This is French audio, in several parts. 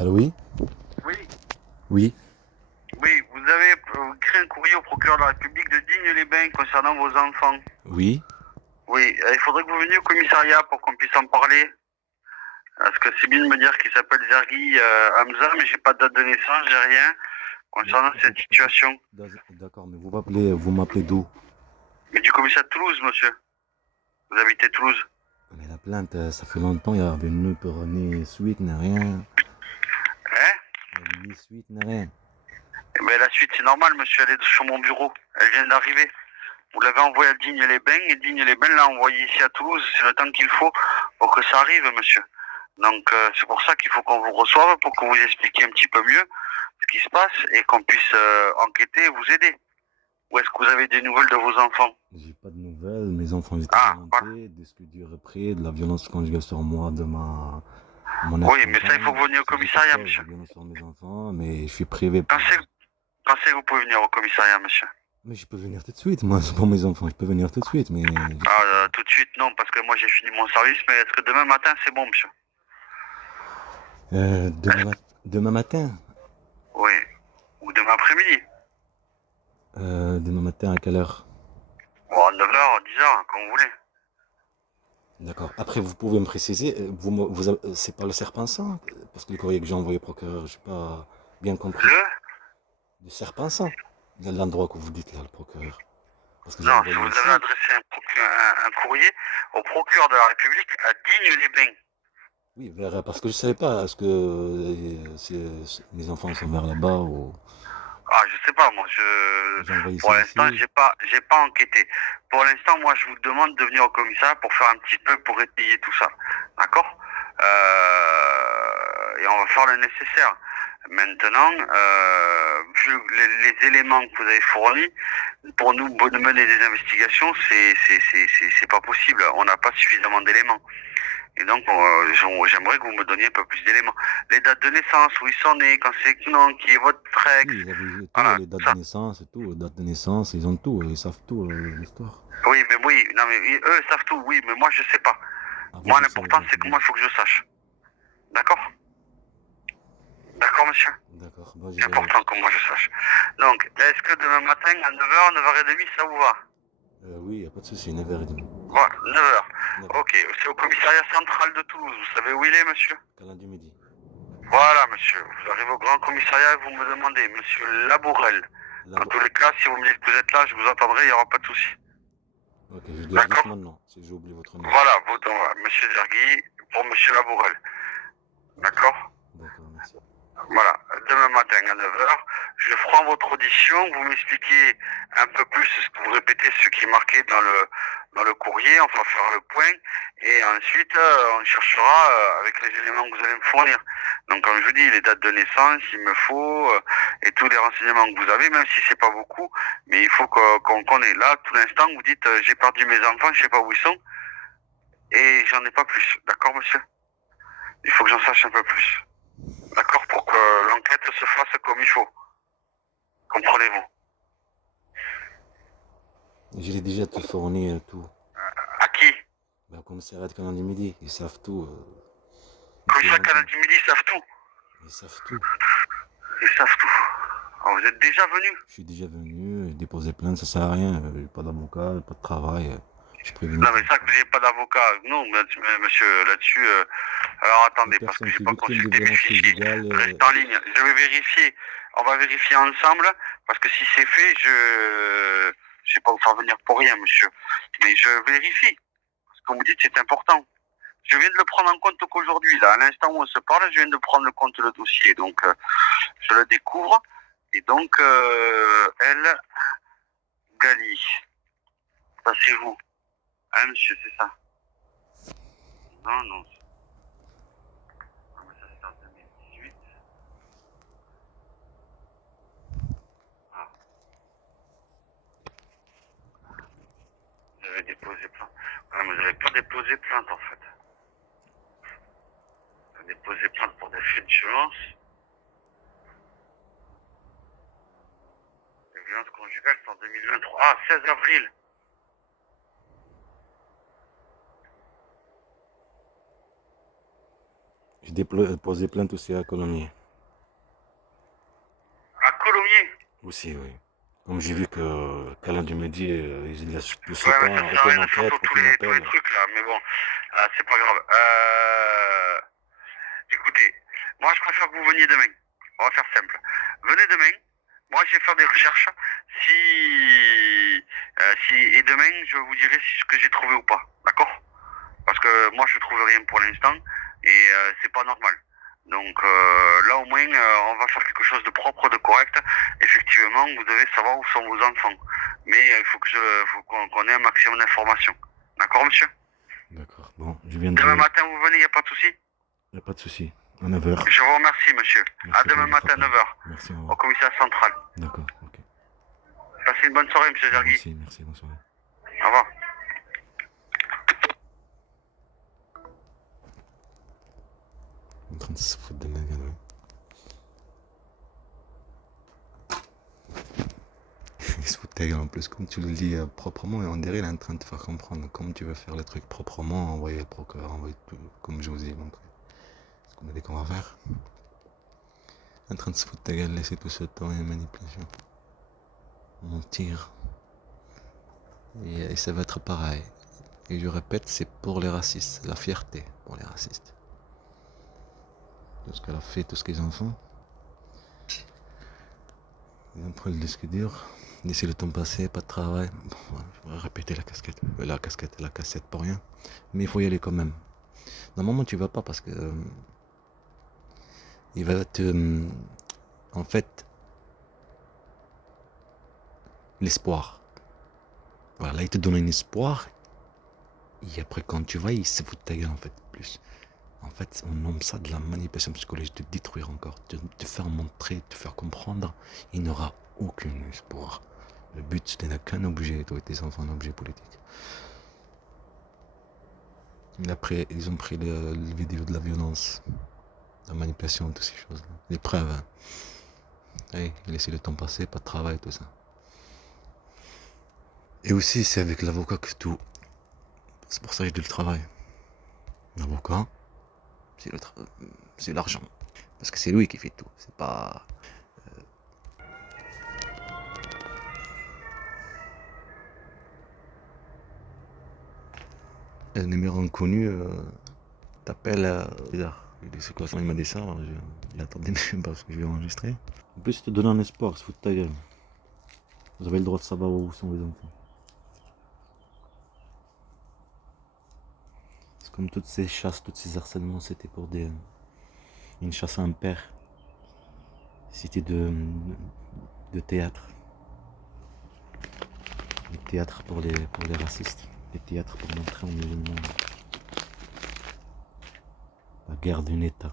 Allô, oui? Oui, Oui. oui, vous avez écrit un courrier au procureur de la République de Digne-les-Bains concernant vos enfants. Oui. Oui, il faudrait que vous veniez au commissariat pour qu'on puisse en parler. Parce que c'est bien de me dire qu'il s'appelle Zergi Hamza, mais j'ai pas de date de naissance, j'ai rien Mais concernant cette situation. d'accord, mais vous m'appelez d'où? Mais du commissariat de Toulouse, monsieur. Vous habitez Toulouse. Mais la plainte, ça fait longtemps, il y avait ni suite, ni rien. Hein? Il y avait ni suite, ni rien. Eh ben, la suite, c'est normal, monsieur, elle est sur mon bureau. Elle vient d'arriver. Vous l'avez envoyé à Digne-les-Bains, et Digne-les-Bains l'a envoyé ici à Toulouse. C'est le temps qu'il faut pour que ça arrive, monsieur. Donc, c'est pour ça qu'il faut qu'on vous reçoive, pour que vous expliquiez un petit peu mieux ce qui se passe et qu'on puisse enquêter et vous aider. Ou est-ce que vous avez des nouvelles de vos enfants? J'ai pas de nouvelles, mes enfants ils étaient Ah, voilà. violentés, de ce que Dieu repris, de la violence conjugale sur moi, mon Oui, mais ça, il faut ex-compagne. que vous veniez au Ça, j'ai pas commissariat, peur de la monsieur. violence sur mes enfants, mais je suis privé Quand pour. c'est que vous pouvez venir au commissariat, monsieur? Mais je peux venir tout de suite, moi, c'est pour mes enfants, je peux venir tout de suite, mais j'ai Ah, pas peur. tout de suite, non, parce que moi, j'ai fini mon service, mais est-ce que demain matin, c'est bon, monsieur? Euh, demain, Est-ce mat- demain matin? Oui. Ou demain après-midi? Demain matin à quelle heure? Bon, à 9h, 10h, comme vous voulez. D'accord. Après, vous pouvez me préciser, c'est pas le Serpent-Sang? Parce que le courrier que j'ai envoyé au procureur, j'ai pas bien compris. Le Le Serpent-Sang? L'endroit que vous dites là, le procureur. Parce que j'ai Non, si envoyé vous avez ici. adressé un courrier au procureur de la République à Digne-les-Bains. Oui, parce que je savais pas, est-ce que mes enfants sont vers là-bas ou. Ah, je sais pas, moi, J'ai envoyé pour ça l'instant, ici. j'ai pas enquêté. Pour l'instant, moi, je vous demande de venir au commissariat pour faire un petit peu, pour étayer tout ça. D'accord? Et on va faire le nécessaire. Maintenant, vu les éléments que vous avez fournis, pour nous de mener des investigations, c'est pas possible. On n'a pas suffisamment d'éléments. Et donc, j'aimerais que vous me donniez un peu plus d'éléments. Les dates de naissance, où ils sont nés, quand c'est non, qui est votre ex, Oui, j'avais tout, voilà, les dates tout de ça. naissance et tout, les dates de naissance, ils ont tout, ils savent tout, l'histoire. Oui, mais oui, non, mais eux savent tout, oui, mais moi, je sais pas. Ah, Moi, vous savez l'important, c'est que exactement. moi, il faut que je sache. D'accord? D'accord, monsieur? D'accord, bah, C'est important que moi, je sache. Donc, est-ce que demain matin, à 9h, 9h30, ça vous va? oui, y a pas de souci, 9h30. Voilà, 9h. 9h, Ok, c'est au commissariat central de Toulouse. Vous savez où il est, monsieur? câlin du midi. Voilà, monsieur. Vous arrivez au grand commissariat et vous me demandez, monsieur Labourel. Dans Là-bas. tous les cas, si vous me dites que vous êtes là, je vous entendrai, il n'y aura pas de souci. Ok, je dois juste D'accord? maintenant, si j'ai oublié votre nom. Voilà, monsieur Zergui pour monsieur Labourel. D'accord? D'accord, merci. Voilà, demain matin à 9h, je prends votre audition, vous m'expliquez un peu plus ce que vous répétez, ce qui est marqué dans le courrier, on va faire le point, et ensuite on cherchera avec les éléments que vous allez me fournir. Donc comme je vous dis, les dates de naissance, il me faut, et tous les renseignements que vous avez, même si c'est pas beaucoup, mais il faut qu'on ait là, tout l'instant, vous dites j'ai perdu mes enfants, je sais pas où ils sont, et j'en ai pas plus, d'accord monsieur? Il faut que j'en sache un peu plus. D'accord? Pour que l'enquête se fasse comme il faut. Comprenez-vous? Je l'ai déjà tout fourni, tout. À qui? Bah, au commissariat de câlin du midi, ils savent tout, depuis Commissaire Canal longtemps. du Midi, ils savent tout. Ils savent tout. Ils savent tout. Alors, vous êtes déjà venu? Je suis déjà venu, j'ai déposé plainte, ça sert à rien, j'ai pas d'avocat, pas de travail. Je suis prévenu Non, pour mais ça, que vous n'ayez pas d'avocat. Non, mais monsieur, là-dessus. Alors, les attendez, parce que personnes j'ai qui sont pas victimes de consulté mes violences fichiers. conjugales. Reste en ligne. Je vais vérifier. On va vérifier ensemble. Parce que si c'est fait, je vais pas vous faire venir pour rien, monsieur. Mais je vérifie. Ce que vous dites, c'est important. Je viens de le prendre en compte qu'aujourd'hui, là, à l'instant où on se parle, je viens de prendre le compte le dossier. Donc, je le découvre. Et donc, elle, Gali, ça c'est vous. Hein, monsieur, c'est ça? Non, non. Ah, mais ça c'est en 2018. Ah, vous avez déposé plainte. Ouais, mais vous n'avez pas déposé plainte en fait. Vous avez déposé plainte pour des faits de violence. Les violences conjugales, c'est en 2023. Ah, 16 avril. J'ai posé plainte aussi à Colomiers. À Colomiers. Aussi, oui. Comme j'ai vu que qu'Alain Dumédy, il laisse tout ce Ouais, mais temps, ça sert à aucune rien de faire enquête, sur tous aucun tous les appel. trucs là, mais bon, c'est pas grave. Écoutez, moi je préfère que vous veniez demain. On va faire simple. Venez demain. Moi je vais faire des recherches. Et demain je vous dirai si ce que j'ai trouvé ou pas. D'accord? Parce que moi je trouve rien pour l'instant et c'est pas normal. Donc là au moins on va faire quelque chose de propre, de correct. Effectivement, vous devez savoir où sont vos enfants. Mais il faut qu'on ait un maximum d'informations. D'accord, monsieur? D'accord. Bon, je Demain viendrai. matin, vous venez, il n'y a pas de souci. Il n'y a pas de souci. À 9h. Je vous remercie, monsieur. À Merci pour demain votre matin, appel. 9h, Merci, au au revoir. commissariat central. D'accord, ok. Passez une bonne soirée, monsieur Vous Zergui. aussi, merci, bonne soirée. Au revoir. En train de se foutre de ma gueule, ouais. Il se fout de ta gueule en plus, comme tu le dis proprement, et on dirait il est en train de te faire comprendre. Comme tu veux faire les trucs proprement, envoyer le procureur, envoyer tout, comme je vous ai montré. Ce qu'on a dit qu'on va faire. En train de se foutre de ta gueule, laisser tout ce temps et manipulation. Mentir. Et ça va être pareil. Et je répète, c'est pour les racistes. La fierté pour les racistes. Tout ce qu'elle a fait, tout ce qu'ils en font. Ils ont pris le disque dur. Laisser le temps passer, pas de travail. Bon, voilà, je vais répéter la cassette pour rien. Mais il faut y aller quand même. Normalement, tu vas pas parce que il va te, en fait, l'espoir. Voilà, là, il te donne un espoir. Et après, quand tu vas, il se fout de ta gueule, en fait, plus. En fait, on nomme ça de la manipulation psychologique, de détruire encore, de te faire montrer, de te faire comprendre. Il n'aura aucun espoir. Le but, ce n'est qu'un objet, toi et tes enfants, un objet politique. Après, ils ont pris les vidéos de la violence, la manipulation, toutes ces choses, les preuves. Hein. Et laisser le temps passer, pas de travail, tout ça. Et aussi, c'est avec l'avocat que tout. C'est pour ça que je dis le travail. L'avocat, c'est l'argent. Parce que c'est lui qui fait tout. C'est pas. Un numéro inconnu, t'appelles. Bizarre. C'est quoi ça? Il m'a dit ça. J'ai attendu même parce que je vais enregistrer. En plus, te donne un espoir, se fout de ta gueule. Vous avez le droit de savoir où sont les enfants. C'est comme toutes ces chasses, tous ces harcèlements, c'était pour une chasse à un père. C'était de théâtre. Le théâtre pour les racistes. Le théâtre pour montrer aux musulmans la guerre d'un État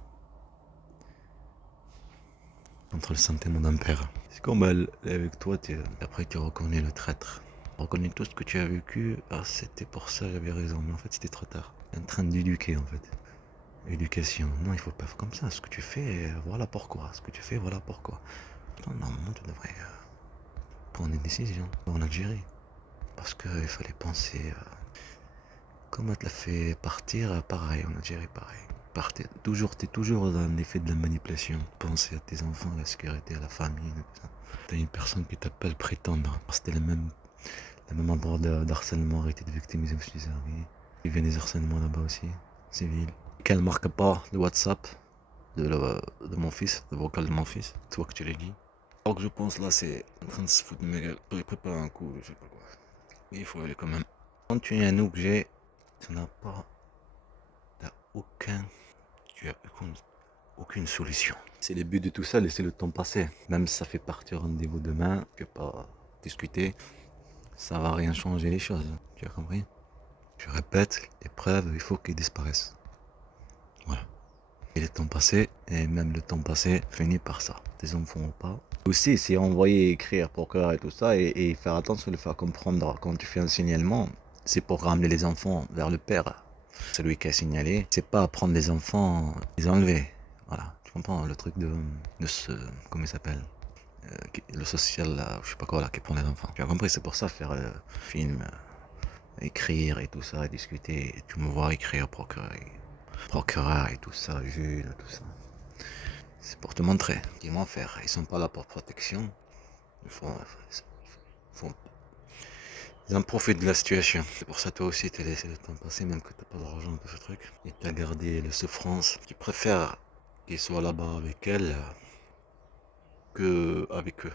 entre le sentiment d'un père. C'est comme elle est avec toi, après tu reconnais le traître. Tu reconnais tout ce que tu as vécu. Ah, c'était pour ça, j'avais raison. Mais en fait, c'était trop tard. Tu es en train d'éduquer, en fait. Éducation. Non, il faut pas faire comme ça. Ce que tu fais, voilà pourquoi. Ce que tu fais, voilà pourquoi. Normalement, tu devrais prendre une décision en Algérie. Parce qu'il fallait penser. Comment tu l'as fait partir, pareil, en Algérie, pareil. T'es toujours dans l'effet de la manipulation. Penser à tes enfants, à la sécurité, à la famille, tout ça. T'as une personne qui t'appelle prétendre. C'était le même endroit d'harcèlement, arrêté de victimiser aussi ça, oui. Il y avait des harcèlements là-bas aussi, civil. Qu'elle marque pas le WhatsApp de mon fils, le vocal de mon fils, toi que tu l'as dit. Alors que je pense là, c'est en train de se foutre de ma gueule. Je prépare un coup, je sais pas quoi. Mais il faut aller quand même. Quand tu es un objet, tu n'as pas. Tu as aucune solution. C'est le but de tout ça, laisser le temps passer. Même si ça fait partir rendez-vous demain, tu peux pas discuter, ça va rien changer les choses. Tu as compris? Je répète, les preuves, il faut qu'ils disparaissent. Voilà. Et le temps passé, et même le temps passé, finit par ça. Tes enfants ou pas. Aussi, c'est envoyer écrire pour cœur et tout ça, et faire attention de le faire comprendre. Quand tu fais un signalement, c'est pour ramener les enfants vers le père. Celui qui a signalé, c'est pas prendre les enfants, les enlever. Voilà, tu comprends le truc de ce, comment il s'appelle, le social, là, je sais pas quoi là, qui prend les enfants. Tu as compris, c'est pour ça faire film, écrire et tout ça, discuter. Tu me vois écrire, procurer. procureur et tout ça, juge, tout ça. C'est pour te montrer qu'ils vont faire. Ils sont pas là pour protection. Ils font- ils en profitent de la situation. C'est pour ça toi aussi t'as laissé le temps passer, même que t'as pas d'argent, tout ce truc. Et t'as gardé la souffrance. Tu préfères qu'ils soient là-bas avec elle que avec eux.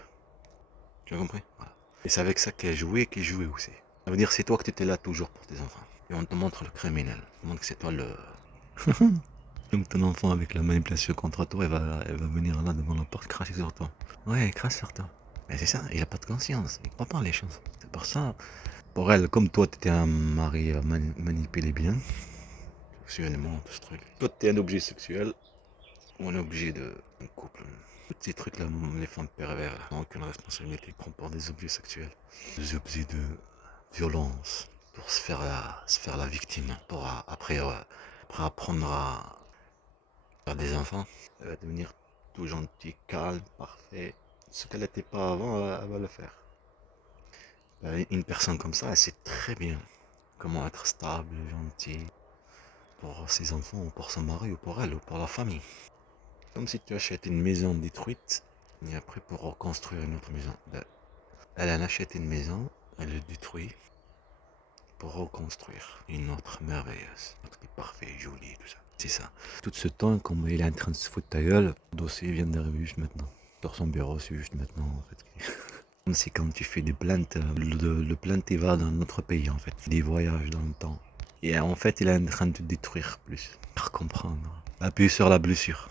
Tu as compris? Voilà. Et c'est avec ça qu'elle jouait qu'ils jouaient aussi. Ça veut dire que c'est toi que tu étais là toujours pour tes enfants. Et on te montre le criminel. On te montre que c'est toi le... Donc ton enfant avec la manipulation contre toi, elle va venir là devant la porte cracher sur toi. Ouais, elle crache sur toi. Mais c'est ça, il a pas de conscience. Il croit pas les choses. C'est pour ça, pour elle, comme toi t'étais un mari manipulé bien, sexuellement, tout ce truc. Toi t'es un objet sexuel, ou un objet de un couple. Tous ces trucs-là, les femmes pervers n'ont aucune responsabilité. Ils prennent pour des objets sexuels. Des objets de violence. Pour se faire la victime. Pour après apprendre à faire des enfants. Elle va devenir tout gentil, calme, parfait. Ce qu'elle n'était pas avant, elle va le faire. Une personne comme ça, elle sait très bien comment être stable, gentil. Pour ses enfants, ou pour son mari, ou pour elle, ou pour la famille. Comme si tu achètes une maison détruite, et après pour reconstruire une autre maison. Elle en achète une maison, elle le détruit, pour reconstruire une autre merveilleuse. Un truc parfait, joli, tout ça. C'est ça. Tout ce temps, comme il est en train de se foutre ta gueule, le dossier vient d'arriver juste maintenant. Sur son bureau, c'est juste maintenant, en fait. Comme si quand tu fais des plaintes, le plainte il va dans notre pays, en fait. Des voyages dans le temps. Et en fait, il est en train de te détruire plus. Pour comprendre. Appuie sur la blessure.